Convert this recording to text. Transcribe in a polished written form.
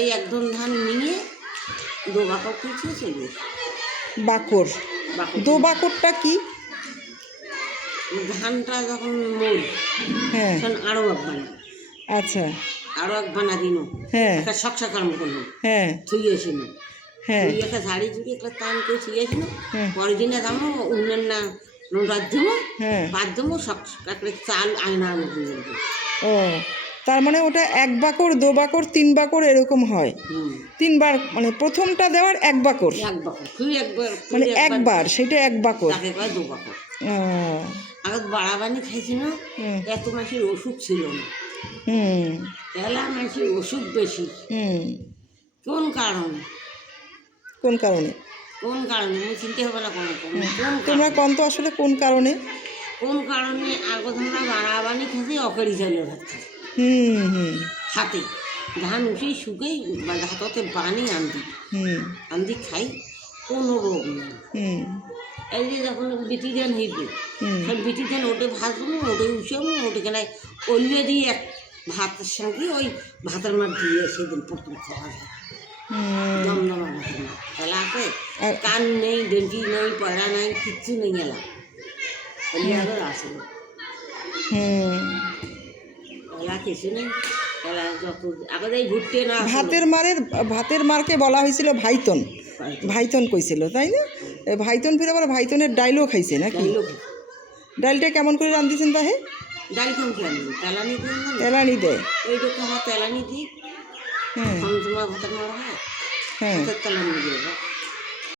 এই একদম ধান নিয়ে দো বাকর কুচিয়ে চলবে। বাকর, দো বাকরটা কি? ধানটা যখন মোল হ্যাঁ, তখন আরও এক বানা, আচ্ছা, আরও এক বানা দিন হ্যাঁ একটা শকশকার মতন হ্যাঁ ছুঁয়েছিল, হ্যাঁ ছুঁয়ে একটা ঝাড়ি ঝুড়ি একটা টান করে ছুঁয়েছিল। হ্যাঁ পরের দিনে যাবো উন্নের না নোড়ার দেবো, হ্যাঁ। বাদ দেবো শকশকার চাল আয়নার মতন বলবো। ও, তার মানে ওটা এক বাকর, দো বাকর, তিন বাকর এরকম হয়। তিনবার মানে প্রথমটা দেওয়ার এক বাকর, এক বাকর তুই একবার মানে একবার, সেটা এক বাকর। তাকে কয় দু বাকর। ও, আগে বাড়াবানি খাইছি না, হুম এত মাসির ওষুধ ছিল না, হুম এলা মাসির ওষুধ বেশি। হুম। কোন কারণে? কোন কারণে? কোন কারণে আমি চিনতে হবে না কোনো কোন তোমরা কারণে? কন তো আসলে কোন কারণে? কোন কারণে আগে তোমরা বাড়াবানি খাইছি অকেরি চালের ভাত খাই হুম হুম হাতে ধান উঠেই শুকেই হাততে বানি আনদি হুম আনদি খাই, কোনো রোগ নেই। হুম এই যে যখন বিটি ধান হইবে হুম সব বিটি ধান ওটে ভাজবো, ওটে উঠাবো, ওটে কেন অন্য দিয়ে এক ভাতের সঙ্গে ওই ভাতের মাঠ দিয়ে সেদিন প্রথম খাওয়া যায়। হুম। দমদমা ভাতের মাঠ এলা আছে, আর কান নেই, ডেন্টি নেই, পয়রা নেই, কিচ্ছু নেই এলা এলাদের আসে হুম। এলা কিছু নেই। এলা যত আগে এই ঘুরতে না ভাতের মারকে বলা হয়েছিল ভাইতন, ভাইতন কইছিল তাই না? এ ভাইতন ফিরে আবার ভাইতনের ডাইলও খাইছে নাকি? ডাইলটা কেমন করে রান্ধিছেন তাহে? ডাল কেমন খেলেন তেলানি দিন না, তেলানি দেয়? এইটুকু আমার তেলানি দিই, হ্যাঁ তোমার ভাতের মারা হয় হ্যাঁ তেলানি দিয়ে